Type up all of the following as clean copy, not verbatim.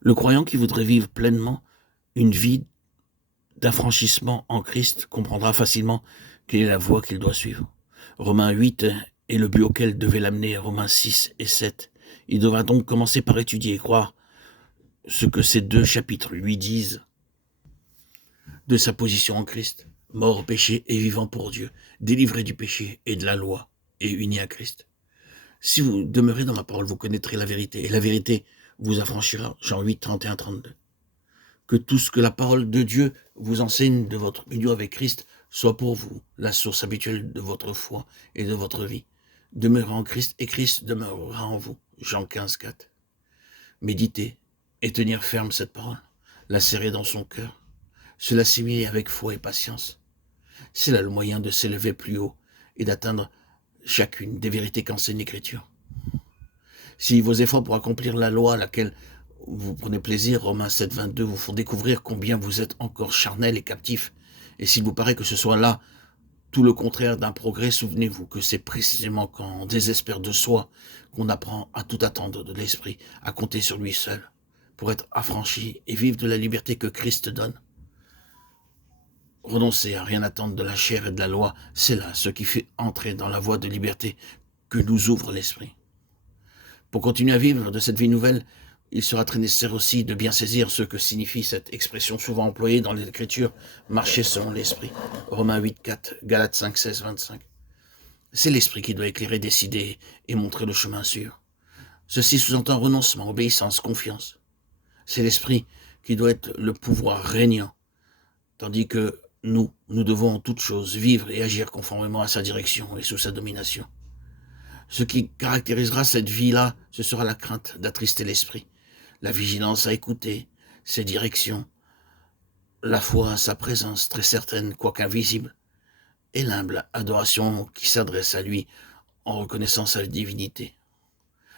Le croyant qui voudrait vivre pleinement une vie d'affranchissement en Christ comprendra facilement quelle est la voie qu'il doit suivre. Romains 8 est le but auquel devait l'amener Romains 6 et 7. Il devra donc commencer par étudier et croire ce que ces deux chapitres lui disent de sa position en Christ, mort au péché et vivant pour Dieu, délivré du péché et de la loi et uni à Christ. Si vous demeurez dans ma parole, vous connaîtrez la vérité, et la vérité vous affranchira. Jean 8, 31, 32. Que tout ce que la parole de Dieu vous enseigne de votre union avec Christ soit pour vous la source habituelle de votre foi et de votre vie. Demeurez en Christ et Christ demeurera en vous. Jean 15, 4. Méditez et tenir ferme cette parole, la serrer dans son cœur, se l'assimiler avec foi et patience. C'est là le moyen de s'élever plus haut et d'atteindre chacune des vérités qu'enseigne l'Écriture. Si vos efforts pour accomplir la loi à laquelle vous prenez plaisir, Romains 7, 22, vous font découvrir combien vous êtes encore charnel et captif, et s'il vous paraît que ce soit là tout le contraire d'un progrès, souvenez-vous que c'est précisément quand on désespère de soi qu'on apprend à tout attendre de l'esprit, à compter sur lui seul, pour être affranchi et vivre de la liberté que Christ donne. Renoncer à rien attendre de la chair et de la loi, c'est là ce qui fait entrer dans la voie de liberté que nous ouvre l'esprit. Pour continuer à vivre de cette vie nouvelle, il sera très nécessaire aussi de bien saisir ce que signifie cette expression souvent employée dans les Écritures, marcher selon l'esprit. Romains 8, 4, Galates 5, 16, 25. C'est l'esprit qui doit éclairer, décider et montrer le chemin sûr. Ceci sous-entend renoncement, obéissance, confiance. C'est l'esprit qui doit être le pouvoir régnant, tandis que nous devons en toutes choses vivre et agir conformément à sa direction et sous sa domination. Ce qui caractérisera cette vie-là, ce sera la crainte d'attrister l'esprit, la vigilance à écouter ses directions, la foi à sa présence très certaine, quoique invisible, et l'humble adoration qui s'adresse à lui en reconnaissant sa divinité.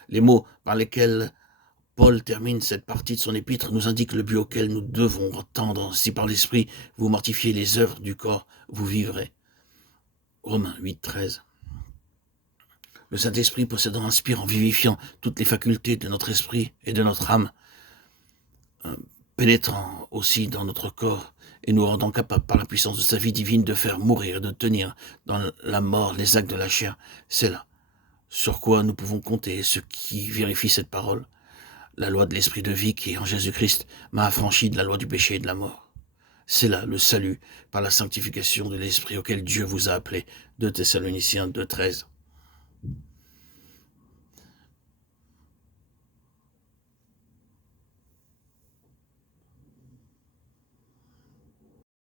Les mots par lesquels Paul termine cette partie de son épître nous indiquent le but auquel nous devons tendre. Si par l'esprit vous mortifiez les œuvres du corps, vous vivrez. Romains 8, 13. Le Saint-Esprit possédant, inspirant, vivifiant toutes les facultés de notre esprit et de notre âme, pénétrant aussi dans notre corps et nous rendant capables par la puissance de sa vie divine de faire mourir et de tenir dans la mort les actes de la chair. C'est là sur quoi nous pouvons compter, ce qui vérifie cette parole. La loi de l'esprit de vie qui, en Jésus-Christ, m'a affranchi de la loi du péché et de la mort. C'est là le salut par la sanctification de l'esprit auquel Dieu vous a appelé. 2 Thessaloniciens 2, 13.